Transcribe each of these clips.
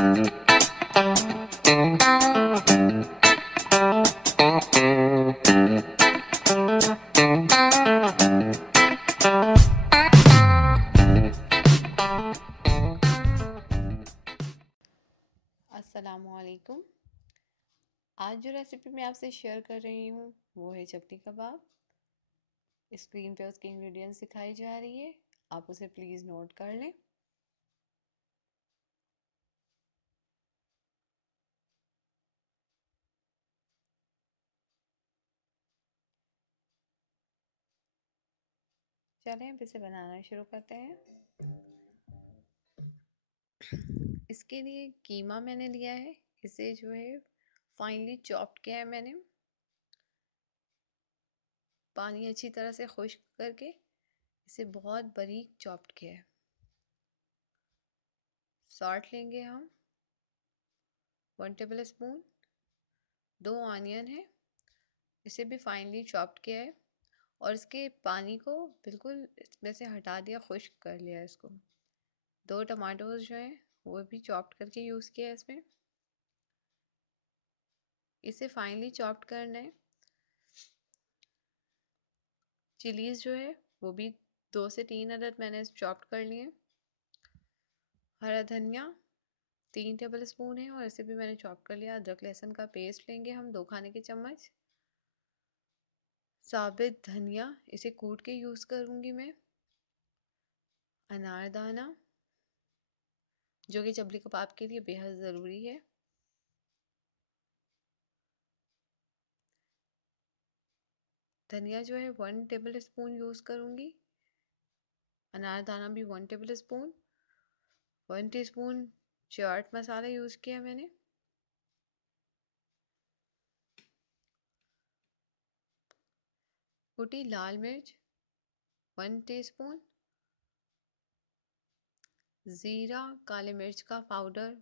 अस्सलामुअलैकुम। आज जो रेसिपी मैं आपसे शेयर कर रही हूँ वो है चपटी कबाब। स्क्रीन पे उसके इंग्रेडिएंट्स दिखाई जा रही है, आप उसे प्लीज़ नोट कर लें। चलें अब इसे बनाना शुरू करते हैं। इसके लिए कीमा मैंने लिया है, इसे जो है फाइनली चॉप्ड किया है मैंने। पानी अच्छी तरह से खुश्क करके इसे बहुत बारीक चॉप्ड किया है। सॉल्ट लेंगे हम 1 टेबल स्पून। 2 ऑनियन है, इसे भी फाइनली चॉप्ड किया है और इसके पानी को बिल्कुल इसमें से हटा दिया, खुश्क कर लिया इसको। 2 टमाटोज जो हैं वो भी चॉप्ड करके यूज़ किया है इसमें। इसे फाइनली चॉप्ड करना है। चिलीज़ जो है वो भी 2 से 3 अदद मैंने चॉप्ड कर लिए। हरा धनिया 3 टेबल स्पून है और इसे भी मैंने चॉप कर लिया। अदरक लहसुन का पेस्ट लेंगे हम 2 खाने के चम्मच। साबित धनिया, इसे कूट के यूज़ करूँगी मैं। अनारदाना जो कि चपली कबाब के लिए बेहद ज़रूरी है। धनिया जो है 1 टेबल स्पून यूज़ करूँगी। अनारदाना भी 1 table spoon. 1 teaspoon chaat masala use किया मैंने। कुटी लाल मिर्च 1 टीस्पून। ज़ीरा काले मिर्च का पाउडर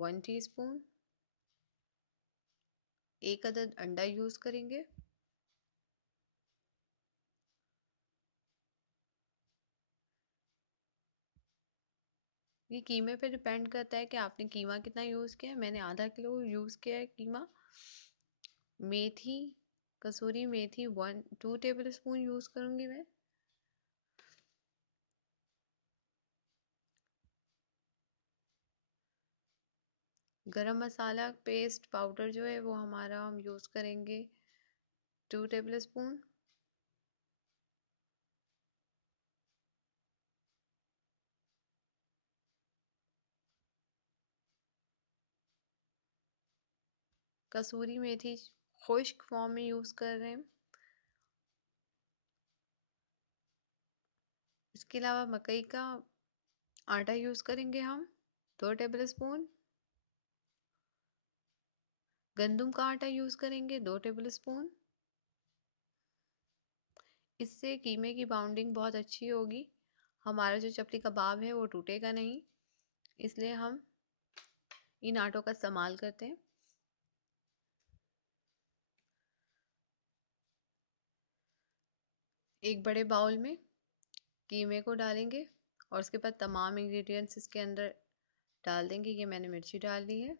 1 टीस्पून। 1 अदद अंडा यूज़ करेंगे। ये कीमे पे डिपेंड करता है कि आपने कीमा कितना यूज़ किया है। मैंने आधा किलो यूज़ किया है कीमा। मेथी, कसूरी मेथी 2 टेबल स्पून यूज़ करूँगी मैं। गरम मसाला पेस्ट पाउडर जो है वो हमारा हम यूज़ करेंगे 2 टेबल स्पून। कसूरी मेथी खुश्क फॉर्म में यूज़ कर रहे हैं। इसके अलावा मकई का आटा यूज़ करेंगे हम 2 टेबल स्पून। गंदम का आटा यूज़ करेंगे 2 टेबल स्पून। इससे कीमे की बाउंडिंग बहुत अच्छी होगी। हमारा जो चपली कबाब है वो टूटेगा नहीं, इसलिए हम इन आटों का इस्तेमाल करते हैं। एक बड़े बाउल में कीमे को डालेंगे और उसके बाद तमाम इंग्रेडिएंट्स इसके अंदर डाल देंगे। ये मैंने मिर्ची डाल दी है,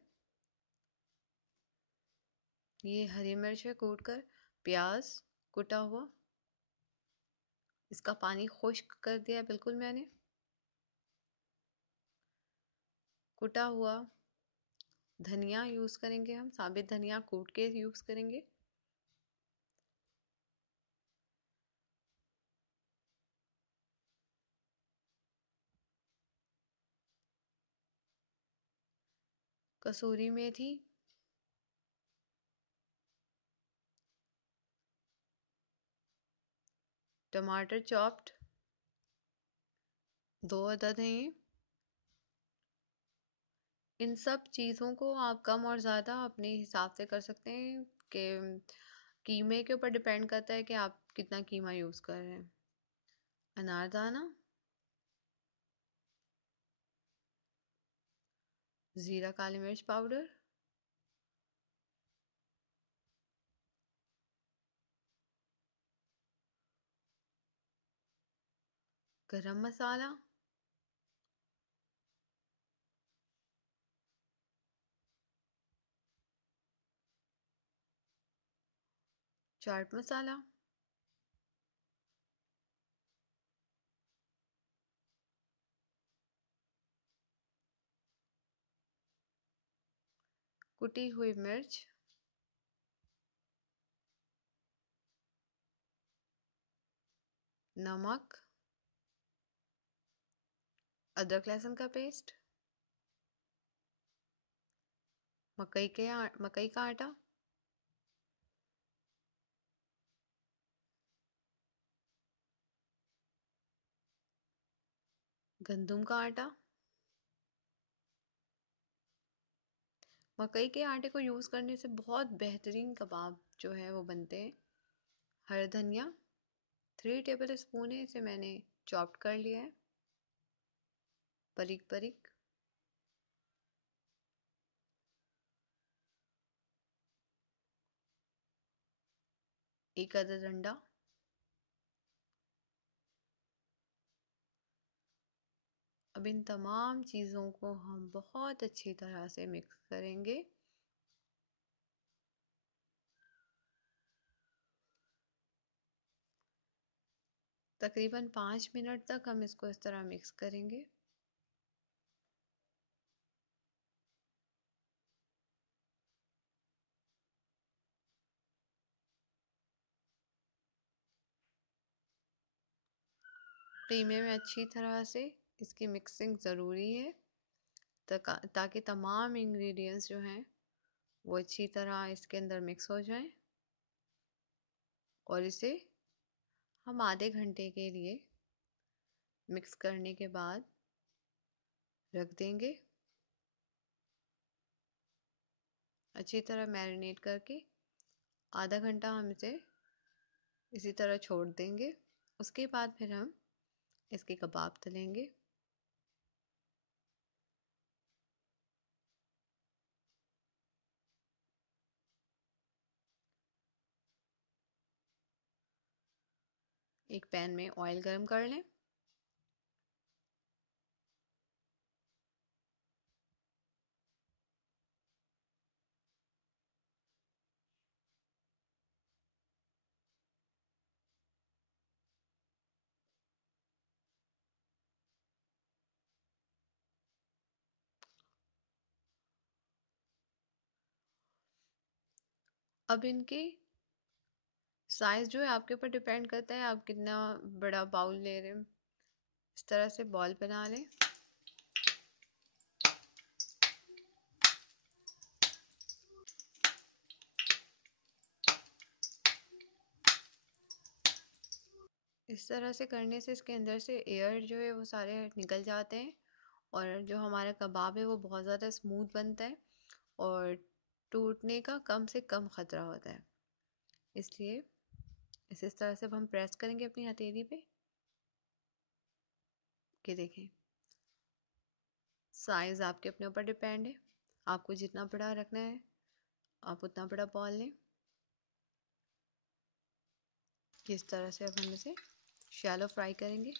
ये हरी मिर्च है कूट कर, प्याज कुटा हुआ, इसका पानी खुश्क कर दिया बिल्कुल मैंने। कुटा हुआ धनिया यूज़ करेंगे हम, साबित धनिया कूट के यूज़ करेंगे। कसूरी मेथी, टमाटर चॉप्ड 2 अदद हैं ये। इन सब चीज़ों को आप कम और ज़्यादा अपने हिसाब से कर सकते हैं कि कीमे के ऊपर डिपेंड करता है कि आप कितना कीमा यूज़ कर रहे हैं। अनारदाना, ज़ीरा काली मिर्च पाउडर, गरम मसाला, चाट मसाला, कुटी हुई मिर्च, नमक, अदरक लहसुन का पेस्ट, मकई का आटा, गंदम का आटा। मकई के आटे को यूज़ करने से बहुत बेहतरीन कबाब जो है वो बनते हैं। हरा धनिया 3 टेबल स्पून है, इसे मैंने चॉप्ड कर लिया है बारीक बारीक। एक अदद अंडा, अब इन तमाम चीज़ों को हम बहुत अच्छी तरह से मिक्स करेंगे। तकरीबन 5 मिनट तक हम इसको इस तरह मिक्स करेंगे। कीमे में अच्छी तरह से इसकी मिक्सिंग ज़रूरी है ताकि तमाम इंग्रेडिएंट्स जो हैं वो अच्छी तरह इसके अंदर मिक्स हो जाएं, और इसे हम आधे घंटे के लिए मिक्स करने के बाद रख देंगे। अच्छी तरह मैरिनेट करके आधा घंटा हम इसे इसी तरह छोड़ देंगे। उसके बाद फिर हम इसके कबाब तलेंगे। एक पैन में ऑयल गरम कर लें। अब इनकी साइज़ जो है आपके ऊपर डिपेंड करता है, आप कितना बड़ा बाउल ले रहे हैं। इस तरह से बॉल बना लें। इस तरह से करने से इसके अंदर से एयर जो है वो सारे निकल जाते हैं, और जो हमारा कबाब है वो बहुत ज़्यादा स्मूथ बनता है और टूटने का कम से कम ख़तरा होता है। इसलिए इस तरह से अब हम प्रेस करेंगे अपनी हथेली पे कि देखें। साइज़ आपके अपने ऊपर डिपेंड है, आपको जितना बड़ा रखना है आप उतना बड़ा बॉल लें। इस तरह से अब हम इसे शैलो फ्राई करेंगे।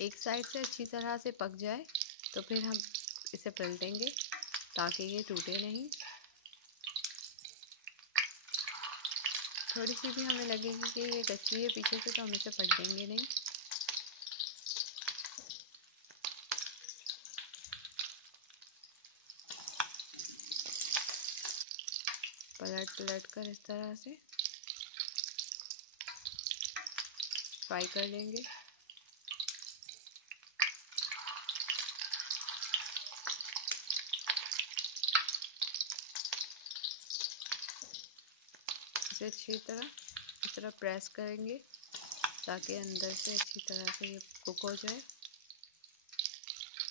एक साइड से अच्छी तरह से पक जाए तो फिर हम इसे पलटेंगे ताकि ये टूटे नहीं। थोड़ी सी भी हमें लगेगी कि ये कच्ची है पीछे से तो हम इसे पलटेंगे नहीं। पलट पलट कर इस तरह से फ्राई कर लेंगे। इसे अच्छी तरह इस तरह प्रेस करेंगे ताकि अंदर से अच्छी तरह से ये कुक हो जाए,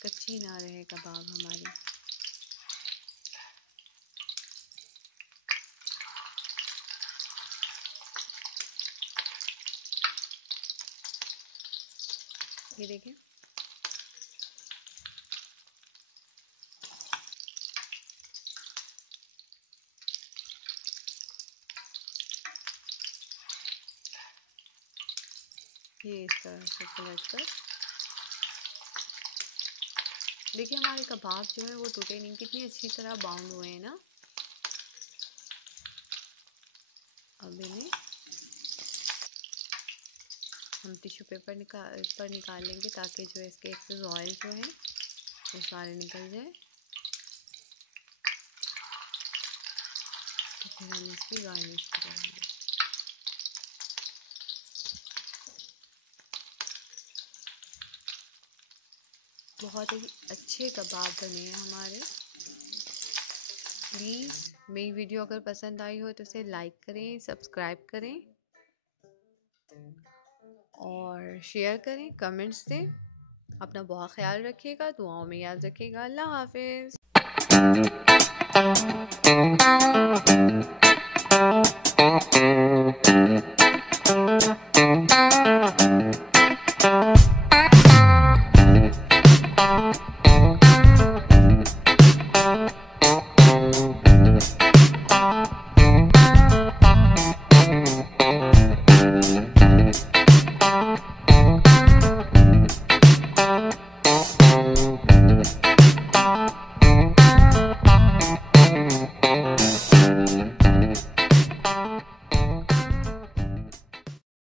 कच्ची ना रहे कबाब हमारी। ये देखें, ये इस तरह से पलट कर देखिए हमारे कबाब जो है वो टूटे नहीं, कितनी अच्छी तरह बाउंड हुए हैं ना। अब इन्हें हम टिश्यू पेपर पर निकाल लेंगे ताकि जो है इसके एक्सेस ऑयल जो है वो सारे निकल जाए। तो फिर हम इसकी गार्निश करेंगे। बहुत ही अच्छे कबाब बने हैं हमारे। प्लीज़ मेरी वीडियो अगर पसंद आई हो तो इसे लाइक करें, सब्सक्राइब करें और शेयर करें, कमेंट्स दें। अपना बहुत ख्याल रखिएगा, दुआओं में याद रखिएगा। अल्लाह हाफिज़।